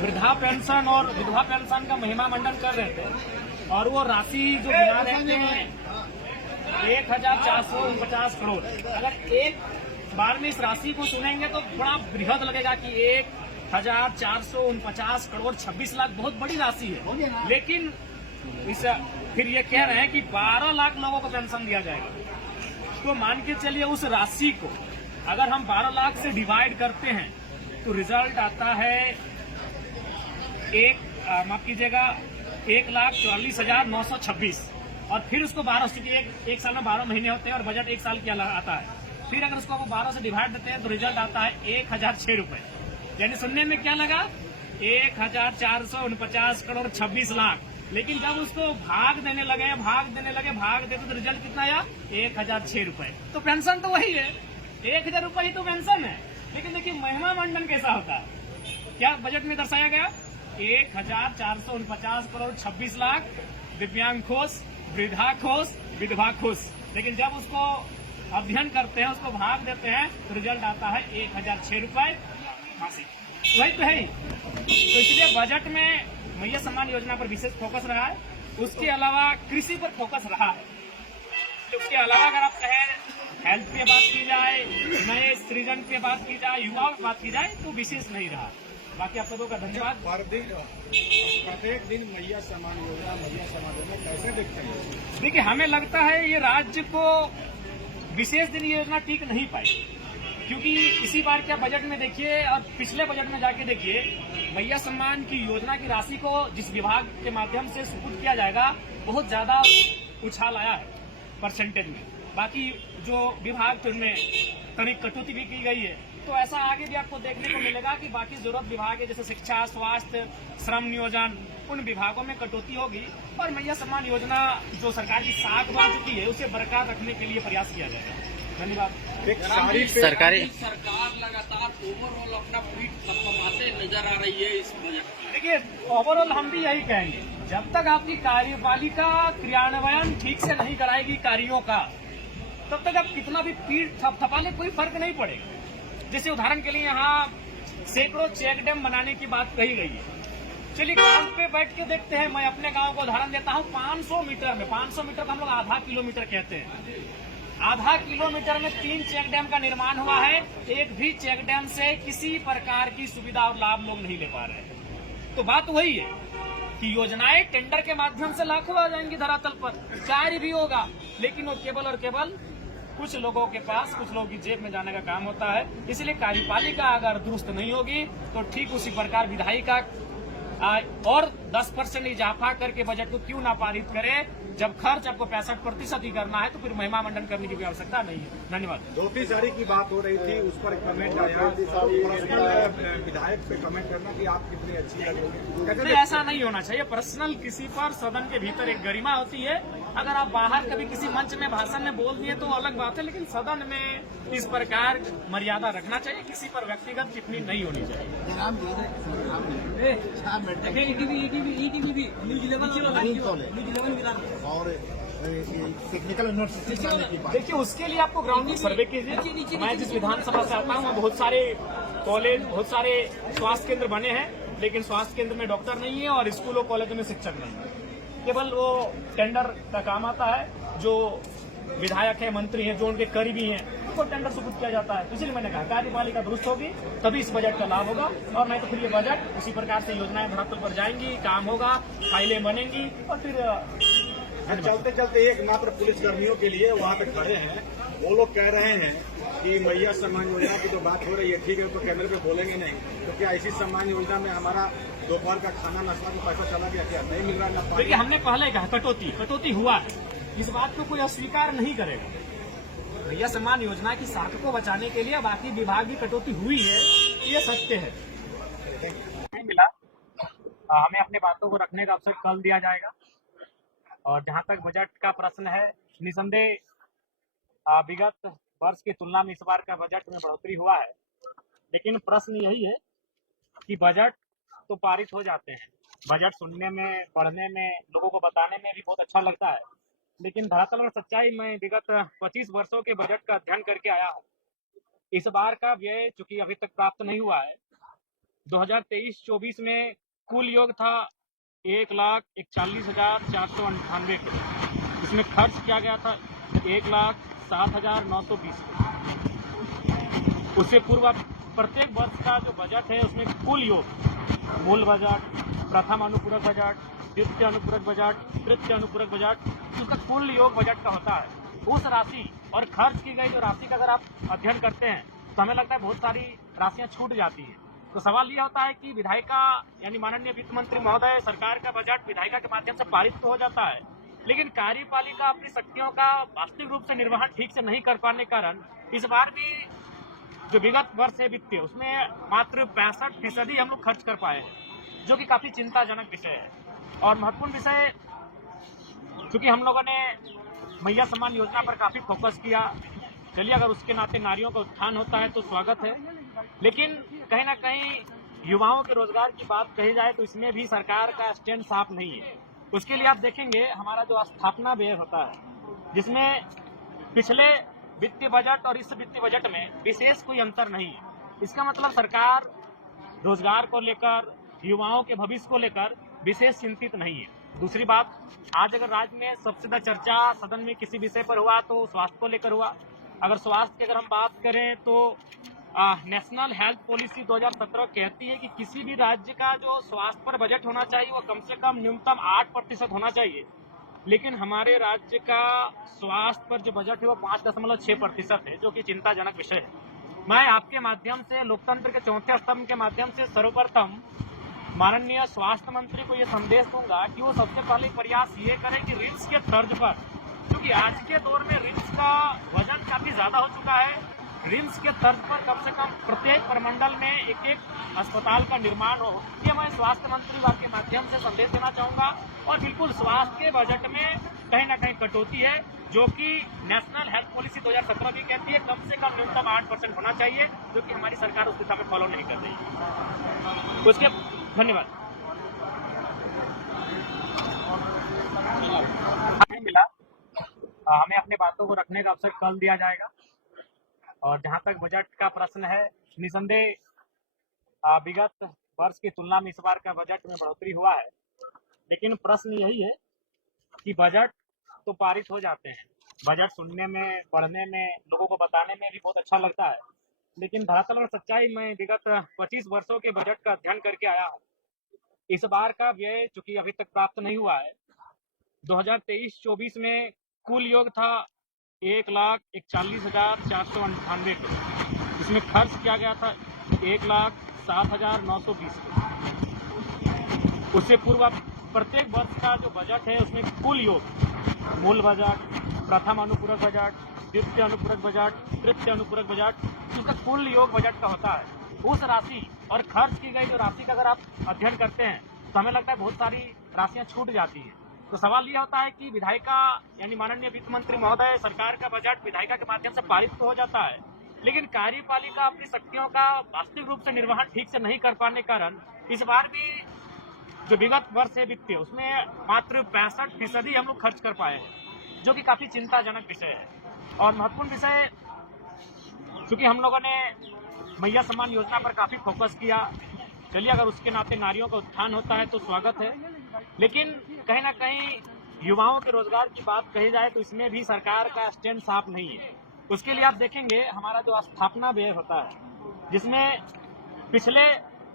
वृद्धा पेंशन और विधवा पेंशन का महिमा मंडन कर रहे थे और वो राशि जो गिना रहे थे 1449 करोड़। अगर एक बार में इस राशि को सुनेंगे तो बड़ा बृहद लगेगा कि 1449 करोड़ 26 लाख बहुत बड़ी राशि है, लेकिन इस फिर ये कह रहे हैं कि 12 लाख लोगों को पेंशन दिया जाएगा। तो मान के चलिए उस राशि को अगर हम 12 लाख से डिवाइड करते हैं तो रिजल्ट आता है माफ कीजिएगा 1,44,926 और फिर उसको 12 क्योंकि एक साल में 12 महीने होते हैं और बजट एक साल की आता है। फिर अगर उसको 12 से डिवाइड देते हैं तो रिजल्ट आता है 1,006 रुपए। यानी सुनने में क्या लगा 1,449 करोड़ 26 लाख, लेकिन जब उसको भाग देने लगे तो रिजल्ट कितना आया 1,006 रुपए। तो पेंशन तो वही है, 1,000 रुपए ही तो पेंशन है। लेकिन देखिए महिमा मंडन कैसा होता है, क्या बजट में दर्शाया गया 1,449 करोड़ 26 लाख दिव्यांग खुश, वृद्धा खुश, विधवा खुश। लेकिन जब उसको अध्ययन करते हैं, उसको भाग देते हैं तो रिजल्ट आता है 1,006 रुपए। वही तो है। तो इसलिए बजट में मैया सम्मान योजना पर विशेष फोकस रहा है, उसके अलावा कृषि पर फोकस रहा है। तो उसके अलावा अगर आप कहें हेल्थ पे बात की जाए, नए सृजन पे बात की जाए, युवाओं पे बात की जाए तो विशेष नहीं रहा। बाकी आप सबों का धन्यवाद। प्रत्येक दिन मैया सम्मान योजना कैसे देखते हैं? देखिए हमें लगता है ये राज्य को विशेष दिन योजना टिक नहीं पाई, क्योंकि इसी बार क्या बजट में देखिए और पिछले बजट में जाके देखिए मैया सम्मान की योजना की राशि को जिस विभाग के माध्यम से सुपुर्द किया जाएगा बहुत ज्यादा उछाल आया है परसेंटेज में। बाकी जो विभाग थे उनमें तनिक कटौती भी की गई है। तो ऐसा आगे भी आपको देखने को मिलेगा कि बाकी जरूरत विभाग है जैसे शिक्षा, स्वास्थ्य, श्रम नियोजन, उन विभागों में कटौती होगी और मैया सम्मान योजना जो सरकार की साख बन चुकी है उसे बरकरार रखने के लिए प्रयास किया जाएगा। धन्यवाद। सरकार लगातार ओवरऑल अपना पीठ थपथपाते नजर आ रही है इस बजट। देखिए ओवरऑल हम भी यही कहेंगे, जब तक आपकी कार्यपालिका क्रियान्वयन ठीक से नहीं कराएगी कार्यों का, तब तक आप कितना भी पीठ थपथपाने कोई फर्क नहीं पड़ेगा। जैसे उदाहरण के लिए यहाँ सैकड़ों चेक डैम बनाने की बात कही गई है। चलिए ग्राउंड पे बैठ के देखते हैं। मैं अपने गांव को उदाहरण देता हूँ। 500 मीटर को हम लोग आधा किलोमीटर कहते हैं। आधा किलोमीटर में 3 चेक डैम का निर्माण हुआ है। एक भी चेक डैम से किसी प्रकार की सुविधा और लाभ लोग नहीं ले पा रहे हैं। तो बात वही है कि योजनाएं टेंडर के माध्यम से लाखों आ जाएंगी धरातल पर, कार्य भी होगा, लेकिन वो केवल और केवल कुछ लोगों के पास, कुछ लोगों की जेब में जाने का काम होता है। इसलिए कार्यपालिका अगर दुरुस्त नहीं होगी तो ठीक उसी प्रकार विधायिका और 10% इजाफा करके बजट को क्यों ना पारित करे। जब खर्च आपको 65% ही करना है तो फिर महिमा मंडन करने की भी आवश्यकता नहीं है। धन्यवाद। धोती साड़ी की बात हो रही थी, उस पर कमेंट आया, पर्सनल विधायक पे कमेंट करना कि आप कितनी अच्छी लगे। ऐसा नहीं होना चाहिए। पर्सनल किसी पर सदन के भीतर एक गरिमा होती है। अगर आप बाहर कभी किसी मंच में भाषण में बोल दिए तो अलग बात है, लेकिन सदन में इस प्रकार मर्यादा रखना चाहिए। किसी पर व्यक्तिगत टिप्पणी नहीं होनी चाहिए। और टेक्निकल यूनिवर्सिटी देखिए उसके लिए आपको ग्राउंडिंग सर्वे कीजिए। मैं जिस विधानसभा से आता हूँ वहाँ बहुत सारे कॉलेज, बहुत सारे स्वास्थ्य केंद्र बने हैं, लेकिन स्वास्थ्य केंद्र में डॉक्टर नहीं है और स्कूलों कॉलेजों में शिक्षक नहीं है। केवल वो टेंडर का काम आता है। जो विधायक है, मंत्री हैं, जो उनके करीबी हैं, उनको टेंडर सुपुर्द किया जाता है। इसलिए मैंने कहा कार्यपालिका दुरुस्त होगी तभी इस बजट का लाभ होगा, और नहीं तो फिर ये बजट उसी प्रकार से योजनाएं धरातल पर जाएंगी, काम होगा, फाइलें बनेंगी और फिर चलते चलते एक मात्र पुलिस कर्मियों के लिए वहाँ पे खड़े हैं। वो लोग कह रहे हैं कि मैया सम्मान योजना की तो बात हो रही है, ठीक है, तो कैमरे पे बोलेंगे नहीं, तो क्या इसी सम्मान योजना में हमारा दोपहर का खाना नाश्ता का पैसा चला गया, क्या नहीं मिल रहा है? देखिए हमने पहले कहा कटौती हुआ है, इस बात को कोई अस्वीकार नहीं करेगा। मैया सम्मान योजना की साख को बचाने के लिए बाकी विभाग की कटौती हुई है, ये सत्य है। नहीं मिला, हमें अपनी बातों को रखने का अवसर कल दिया जाएगा। और जहां तक बजट का प्रश्न है, निसंदेह विगत वर्ष की तुलना में इस बार का बजट में बढ़ोतरी हुआ है, लेकिन प्रश्न यही है कि बजट तो पारित हो जाते हैं, बजट सुनने में, पढ़ने में, लोगों को बताने में भी बहुत अच्छा लगता है, लेकिन धरातल में सच्चाई में विगत 25 वर्षों के बजट का अध्ययन करके आया हूँ। इस बार का व्यय चूंकि अभी तक प्राप्त नहीं हुआ है, 2023-24 में कुल योग था 1,41,498 करोड़। इसमें खर्च किया गया था 1,07,920 करोड़। उससे पूर्व प्रत्येक वर्ष का जो बजट है उसमें कुल योग, मूल बजट, प्रथम अनुपूरक बजट, द्वितीय अनुपूरक बजट, तृतीय अनुपूरक बजट, उसका कुल योग बजट का होता है। उस राशि और खर्च की गई जो राशि का अगर आप अध्ययन करते हैं तो हमें लगता है बहुत सारी राशियां छूट जाती हैं। तो सवाल यह होता है कि विधायिका यानी माननीय वित्त मंत्री महोदय सरकार का बजट विधायिका के माध्यम से पारित तो हो जाता है, लेकिन कार्यपालिका अपनी शक्तियों का वास्तविक रूप से निर्वहन ठीक से नहीं कर पाने के कारण इस बार भी जो विगत वर्ष है वित्तीय उसमें मात्र 65% हम लोग खर्च कर पाए हैं, जो कि काफी चिंताजनक विषय है। और महत्वपूर्ण विषय, क्योंकि हम लोगों ने मैया सम्मान योजना पर काफी फोकस किया, चलिए अगर उसके नाते नारियों का उत्थान होता है तो स्वागत है, लेकिन कहीं ना कहीं युवाओं के रोजगार की बात कही जाए तो इसमें भी सरकार का स्टैंड साफ नहीं है। उसके लिए आप देखेंगे हमारा जो स्थापना व्यय होता है, जिसमें पिछले वित्तीय बजट और इस वित्तीय बजट में विशेष कोई अंतर नहीं है। इसका मतलब सरकार रोजगार को लेकर, युवाओं के भविष्य को लेकर विशेष चिंतित नहीं है। दूसरी बात, आज अगर राज्य में सबसे ज्यादा चर्चा सदन में किसी विषय पर हुआ तो स्वास्थ्य को लेकर हुआ। अगर स्वास्थ्य की अगर हम बात करें तो नेशनल हेल्थ पॉलिसी 2017 कहती है कि किसी भी राज्य का जो स्वास्थ्य पर बजट होना चाहिए वो कम से कम न्यूनतम 8% होना चाहिए, लेकिन हमारे राज्य का स्वास्थ्य पर जो बजट है वो 5.6% है, जो कि चिंताजनक विषय है। मैं आपके माध्यम से लोकतंत्र के चौथे स्तंभ के माध्यम से सर्वप्रथम माननीय स्वास्थ्य मंत्री को ये संदेश दूंगा कि वो सबसे पहले प्रयास ये करें कि रिम्स के तर्ज पर, क्योंकि आज के दौर में रिम्स का वजन काफी ज्यादा हो चुका है, रिम्स के तर्ज पर कम से कम प्रत्येक प्रमंडल में एक अस्पताल का निर्माण हो, ये मैं स्वास्थ्य मंत्री के माध्यम से संदेश देना चाहूंगा। और बिल्कुल स्वास्थ्य के बजट में कहीं ना कहीं कटौती है, जो कि नेशनल हेल्थ पॉलिसी 2017 भी कहती है कम से कम न्यूनतम 8% होना चाहिए, जो कि हमारी सरकार उस दिशा में फॉलो नहीं कर रही है। उसके धन्यवाद। हमें मिला, हमें अपने बातों को रखने का अवसर कल दिया जाएगा। और जहां तक बजट का प्रश्न है, निसंदेह विगत वर्ष की तुलना में इस बार का बजट में बढ़ोतरी हुआ है, लेकिन प्रश्न यही है कि बजट तो पारित हो जाते हैं, बजट सुनने में, पढ़ने में, लोगों को बताने में भी बहुत अच्छा लगता है, लेकिन धरातल और सच्चाई में विगत 25 वर्षों के बजट का अध्ययन करके आया हूँ। इस बार का व्यय चूंकि अभी तक प्राप्त नहीं हुआ है, 2023-24 में कुल योग था 1,41,498 करोड़। इसमें खर्च किया गया था 1,07,920 करोड़। उससे पूर्व प्रत्येक वर्ष का जो बजट है उसमें कुल योग, मूल बजट, प्रथम अनुपूरक बजट, द्वितीय अनुपूरक बजट, तृतीय अनुपूरक बजट, उसका कुल योग बजट का होता है। उस राशि और खर्च की गई जो राशि का अगर आप अध्ययन करते हैं तो हमें लगता है बहुत सारी राशियां छूट जाती हैं। तो सवाल यह होता है कि विधायिका यानी माननीय वित्त मंत्री महोदय सरकार का बजट विधायिका के माध्यम से पारित तो हो जाता है, लेकिन कार्यपालिका अपनी शक्तियों का वास्तविक रूप से निर्वहन ठीक से नहीं कर पाने के कारण इस बार भी जो विगत वर्ष है वित्तीय उसमें मात्र 65% हम लोग खर्च कर पाए हैं, जो कि काफी चिंताजनक विषय है। और महत्वपूर्ण विषय, क्योंकि हम लोगों ने मैया सम्मान योजना पर काफी फोकस किया, चलिए अगर उसके नाते नारियों का उत्थान होता है तो स्वागत है, लेकिन कहीं ना कहीं युवाओं के रोजगार की बात कही जाए तो इसमें भी सरकार का स्टैंड साफ नहीं है। उसके लिए आप देखेंगे हमारा जो स्थापना व्यय होता है, जिसमें पिछले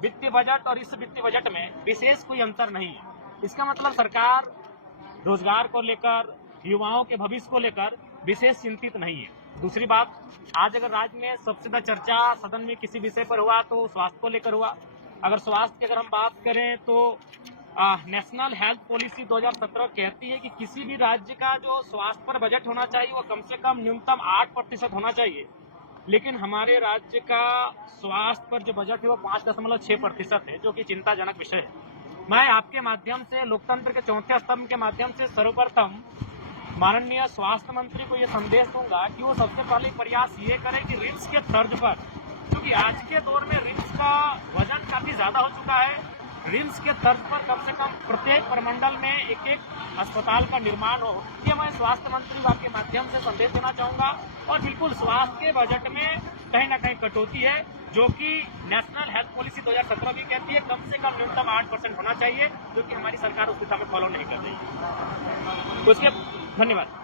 वित्तीय बजट और इस वित्तीय बजट में विशेष कोई अंतर नहीं है। इसका मतलब सरकार रोजगार को लेकर, युवाओं के भविष्य को लेकर विशेष चिंतित नहीं है। दूसरी बात, आज अगर राज्य में सबसे ज्यादा चर्चा सदन में किसी विषय पर हुआ तो स्वास्थ्य को लेकर हुआ। अगर स्वास्थ्य की अगर हम बात करें तो नेशनल हेल्थ पॉलिसी 2017 कहती है कि किसी भी राज्य का जो स्वास्थ्य पर बजट होना चाहिए वो कम से कम न्यूनतम 8% होना चाहिए, लेकिन हमारे राज्य का स्वास्थ्य पर जो बजट है वो 5.6% है, जो कि चिंताजनक विषय है। मैं आपके माध्यम से लोकतंत्र के चौथे स्तंभ के माध्यम से सर्वप्रथम माननीय स्वास्थ्य मंत्री को ये संदेश दूंगा कि वो सबसे पहले प्रयास ये करें कि रिम्स के तर्ज पर, क्योंकि आज के दौर में रिम्स का वजन काफी ज्यादा हो चुका है, रिम्स के तर्ज पर कम से कम प्रत्येक प्रमंडल में एक अस्पताल का निर्माण हो, ये मैं स्वास्थ्य मंत्री के माध्यम से संदेश देना चाहूंगा। और बिल्कुल स्वास्थ्य के बजट में कहीं ना कहीं कटौती है, जो कि नेशनल हेल्थ पॉलिसी 2017 भी कहती है कम से कम न्यूनतम 8% होना चाहिए, जो कि हमारी सरकार उस दिशा में फॉलो नहीं कर रही है। उसके धन्यवाद।